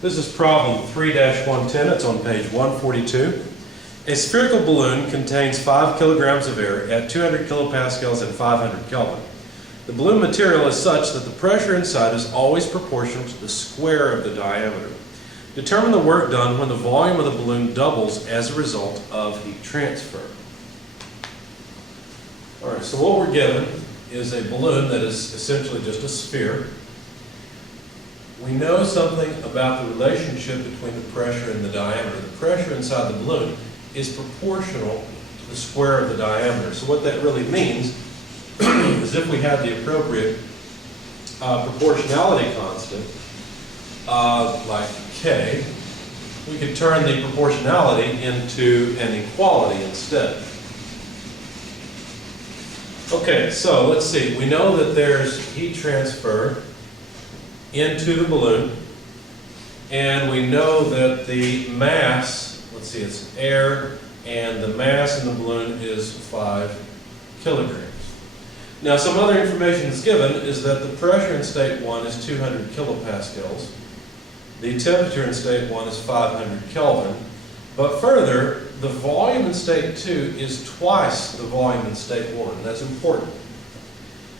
This is problem 3-110. It's on page 142. A spherical balloon contains 5 kilograms of air at 200 kilopascals and 500 Kelvin. The balloon material is such that the pressure inside is always proportional to the square of the diameter. Determine the work done when the volume of the balloon doubles as a result of heat transfer. All right, so what we're given is a balloon that is essentially just a sphere. We know something about the relationship between the pressure and the diameter. The pressure inside the balloon is proportional to the square of the diameter. So what that really means is if we had the appropriate proportionality constant, like K, we could turn the proportionality into an equality instead. Okay, so let's see. We know that there's heat transfer into the balloon, and we know that the mass, let's see, it's air, and the mass in the balloon is 5 kilograms. Now, some other information that's given is that the pressure in state 1 is 200 kilopascals. The temperature in state 1 is 500 Kelvin. But further, the volume in state 2 is twice the volume in state 1. That's important.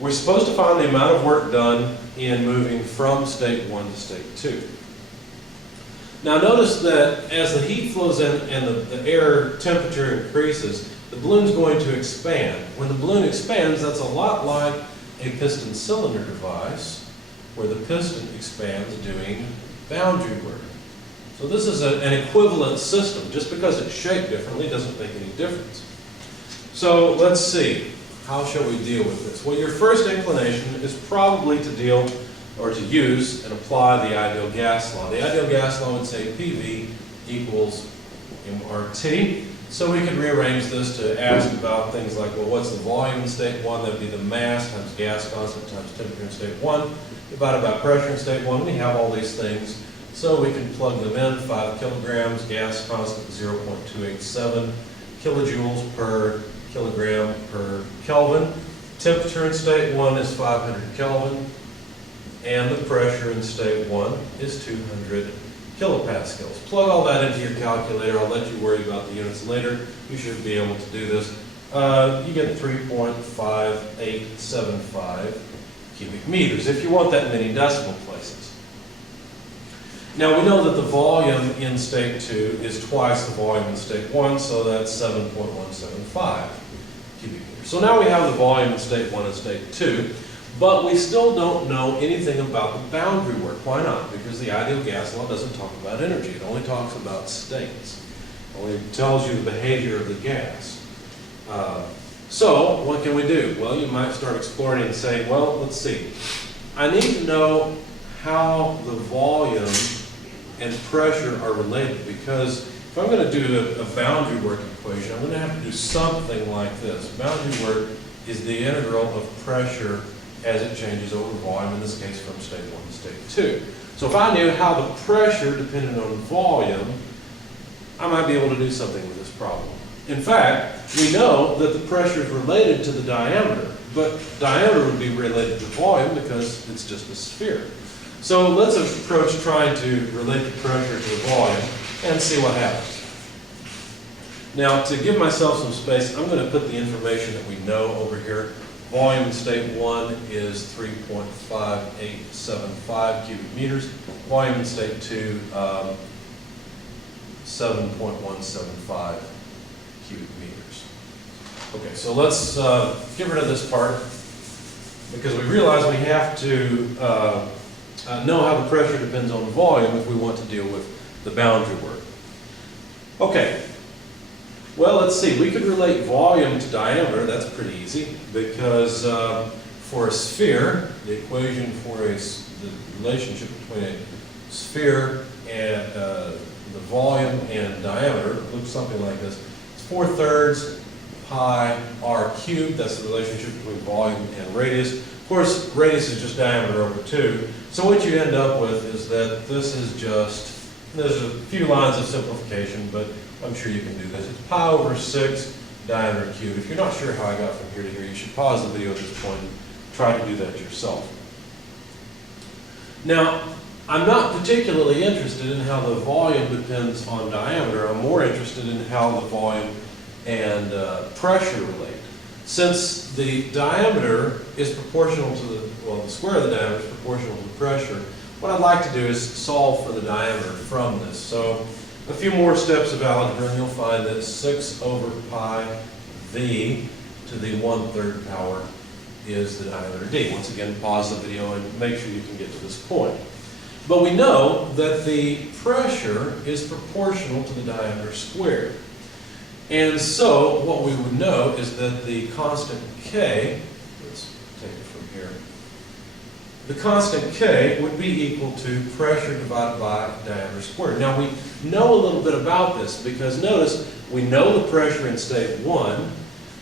We're supposed to find the amount of work done in moving from state 1 to state 2. Now notice that as the heat flows in and the air temperature increases, the balloon's going to expand. When the balloon expands, that's a lot like a piston cylinder device where the piston expands doing boundary work. So this is an equivalent system. Just because it's shaped differently doesn't make any difference. So let's see. How shall we deal with this? Well, your first inclination is probably to deal or to use and apply the ideal gas law. The ideal gas law would say PV equals mRT. So we could rearrange this to ask about things like, well, what's the volume in state 1? That would be the mass times gas constant times temperature in state 1 divided by pressure in state 1. We have all these things. So we can plug them in. 5 kilograms, gas constant 0.287 kilojoules per kilogram per Kelvin. Temperature in state 1 is 500 Kelvin, and the pressure in state 1 is 200 kilopascals. Plug all that into your calculator. I'll let you worry about the units later. You should be able to do this. You get 3.5875 cubic meters if you want that many decimal places. Now we know that the volume in state 2 is twice the volume in state 1, so that's 7.175 cubic meters. So now we have the volume in state 1 and state 2, but we still don't know anything about the boundary work. Why not? Because the ideal gas law doesn't talk about energy. It only talks about states. It only tells you the behavior of the gas. So what can we do? Well, you might start exploring and saying, well, let's see. I need to know how the volume and pressure are related, because if I'm going to do a boundary work equation, I'm going to have to do something like this. Boundary work is the integral of pressure as it changes over volume, in this case from state 1 to state 2. So if I knew how the pressure depended on volume, I might be able to do something with this problem. In fact, we know that the pressure is related to the diameter, but diameter would be related to volume because it's just a sphere. So let's approach trying to relate the pressure to the volume and see what happens. Now, to give myself some space, I'm going to put the information that we know over here. Volume in state 1 is 3.5875 cubic meters. Volume in state 2, 7.175 cubic meters. Okay, so let's get rid of this part, because we realize we have to know how the pressure depends on the volume if we want to deal with the boundary work. Okay, well, let's see. We could relate volume to diameter. That's pretty easy, because for a sphere, the equation for the relationship between a sphere and the volume and diameter looks something like this. It's 4/3 pi r cubed. That's the relationship between volume and radius. Of course, radius is just diameter over 2. So what you end up with is that this is just, there's a few lines of simplification, but I'm sure you can do this. It's pi over 6 diameter cubed. If you're not sure how I got from here to here, you should pause the video at this point and try to do that yourself. Now, I'm not particularly interested in how the volume depends on diameter. I'm more interested in how the volume and pressure relate. Since the diameter is proportional to the square of the diameter is proportional to the pressure, what I'd like to do is solve for the diameter from this. So a few more steps of algebra and you'll find that 6 over pi v to the 1/3 power is the diameter d. Once again, pause the video and make sure you can get to this point. But we know that the pressure is proportional to the diameter squared. And so what we would know is that the constant K, let's take it from here, the constant K would be equal to pressure divided by diameter squared. Now we know a little bit about this because notice we know the pressure in state 1,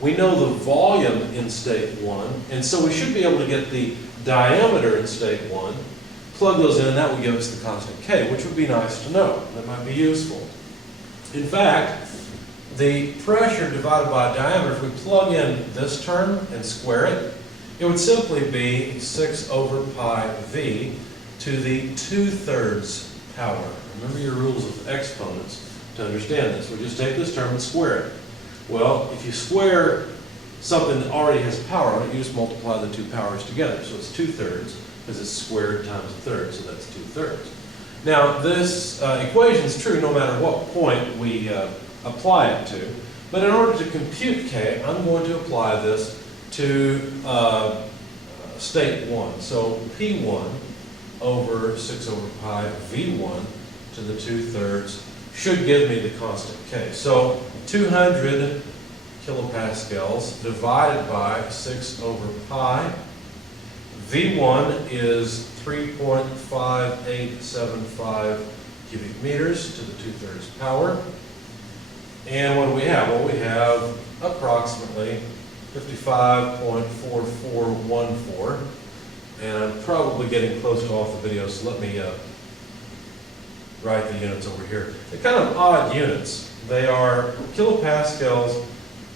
we know the volume in state 1, and so we should be able to get the diameter in state 1, plug those in, and that would give us the constant K, which would be nice to know. That might be useful. In fact, the pressure divided by diameter, if we plug in this term and square it, it would simply be 6 over pi v to the 2/3 power. Remember your rules of exponents to understand this. We just take this term and square it. Well, if you square something that already has power on it, you just multiply the two powers together. So it's 2/3 because it's squared times a third, so that's 2/3. Now this equation is true no matter what point we apply it to, but in order to compute K, I'm going to apply this to state 1. So P1 over 6 over pi V1 to the 2/3 should give me the constant K. So 200 kilopascals divided by 6 over pi. V1 is 3.5875 cubic meters to the 2/3 power. And what do we have? Well, we have approximately 55.4414. And I'm probably getting close to off the video, so let me write the units over here. They're kind of odd units. They are kilopascals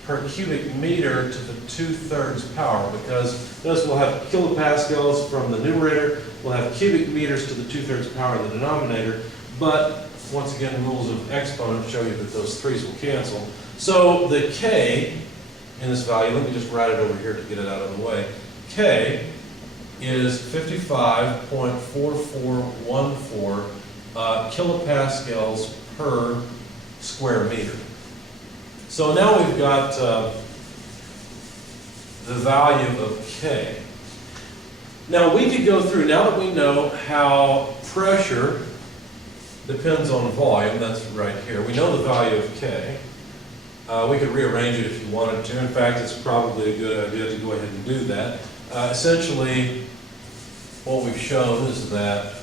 per cubic meter to the 2/3 power, because notice we'll have kilopascals from the numerator, we'll have cubic meters to the 2/3 power in the denominator, but once again, rules of exponents show you that those 3's will cancel. So the K in this value, let me just write it over here to get it out of the way. K is 55.4414 kilopascals per square meter. So now we've got the value of K. Now we could go through, now that we know how pressure depends on volume, that's right here. We know the value of K. We could rearrange it if you wanted to. In fact, it's probably a good idea to go ahead and do that. Essentially, what we've shown is that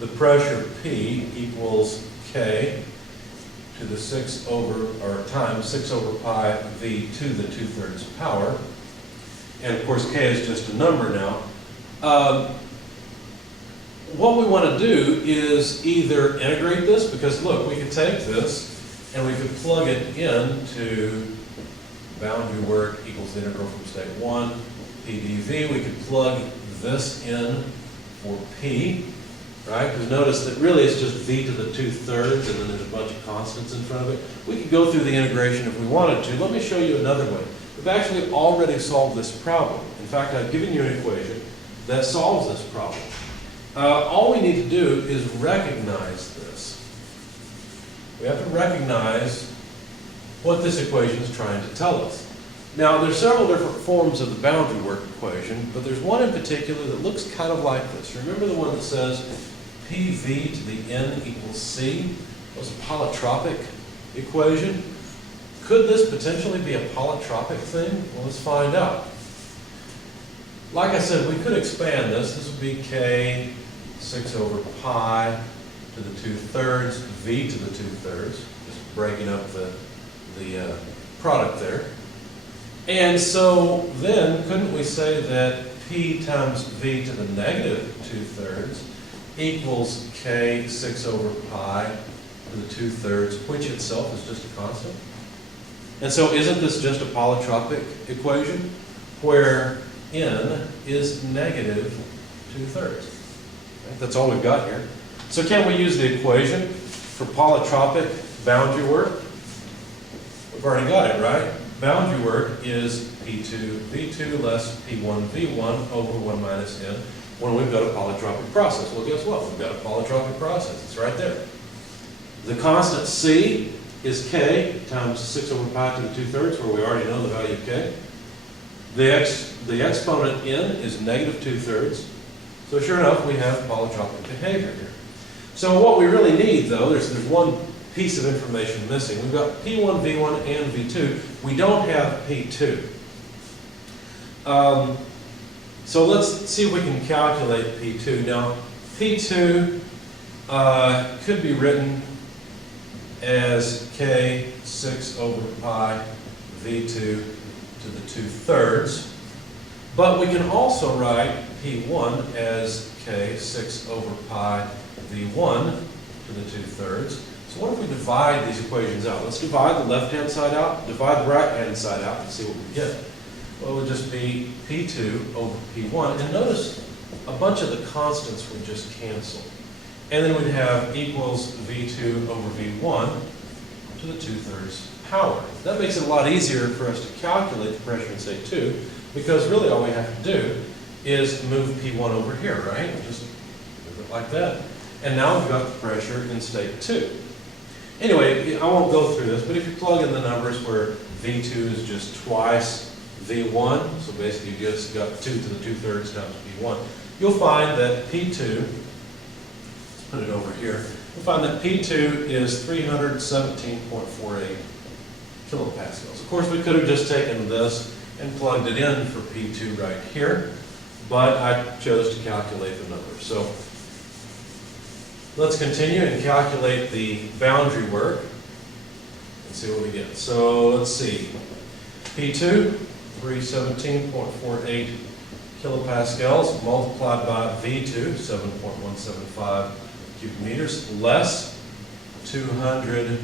the pressure P equals K to the 6 over, or times 6 over pi V to the 2/3 power. And of course, K is just a number now. What we want to do is either integrate this, because look, we could take this and we could plug it into boundary work equals the integral from state 1, P dV. We could plug this in for P, right? Because notice that really it's just V to the 2/3 and then there's a bunch of constants in front of it. We could go through the integration if we wanted to. Let me show you another way. We've actually already solved this problem. In fact, I've given you an equation that solves this problem. All we need to do is recognize this. We have to recognize what this equation is trying to tell us. Now, there's several different forms of the boundary work equation, but there's one in particular that looks kind of like this. Remember the one that says PV to the N equals C? It was a polytropic equation. Could this potentially be a polytropic thing? Well, let's find out. Like I said, we could expand this. This would be K 6 over pi to the 2/3, V to the 2/3, just breaking up the product there. And so then, couldn't we say that P times V to the negative 2/3 equals K 6 over pi to the 2/3, which itself is just a constant? And so isn't this just a polytropic equation where N is negative 2/3? Okay, that's all we've got here. So can we use the equation for polytropic boundary work? We've already got it, right? Boundary work is P2 V2 less P1 V1 over 1 minus n when we've got a polytropic process. Well, guess what? We've got a polytropic process. It's right there. The constant C is K times 6 over pi to the 2/3, where we already know the value of K. The exponent n is negative 2/3. So sure enough, we have polytropic behavior here. So what we really need, though, there's one piece of information missing. We've got P1, V1, and V2. We don't have P2. So let's see if we can calculate P2. Now, P2 could be written as K 6 over pi V2 to the 2/3. But we can also write P1 as K 6 over pi V1 to the 2/3. So what if we divide these equations out? Let's divide the left-hand side out, divide the right-hand side out, and see what we get. Well, it would just be P2 over P1. And notice a bunch of the constants would just cancel. And then we'd have equals V2 over V1 to the 2/3 power. That makes it a lot easier for us to calculate the pressure in state 2, because really all we have to do is move P1 over here, right? Just move it like that. And now we've got the pressure in state 2. Anyway, I won't go through this, but if you plug in the numbers where V2 is just twice V1, so basically you just got 2 to the 2/3 times P1, you'll find that P2, let's put it over here, you'll find that P2 is 317.48 kilopascals. Of course, we could have just taken this and plugged it in for P2 right here, but I chose to calculate the numbers. So let's continue and calculate the boundary work and see what we get. So let's see. P2, 317.48 kilopascals multiplied by V2, 7.175 cubic meters, less 200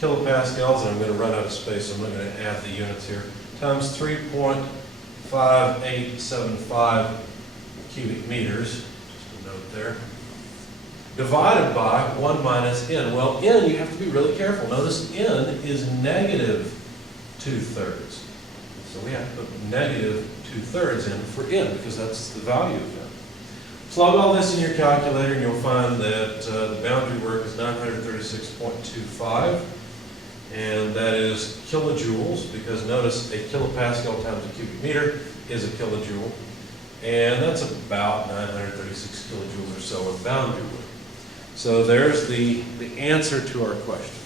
kilopascals, and I'm going to run out of space, so I'm not going to add the units here, times 3.5875 cubic meters, just a note there, divided by 1 minus n. Well, n, you have to be really careful. Notice n is negative 2/3. So we have to put negative 2/3 in for n, because that's the value of n. Plug all this in your calculator and you'll find that the boundary work is 936.25, and that is kilojoules, because notice a kilopascal times a cubic meter is a kilojoule, and that's about 936 kilojoules or so of boundary work. So there's the answer to our question.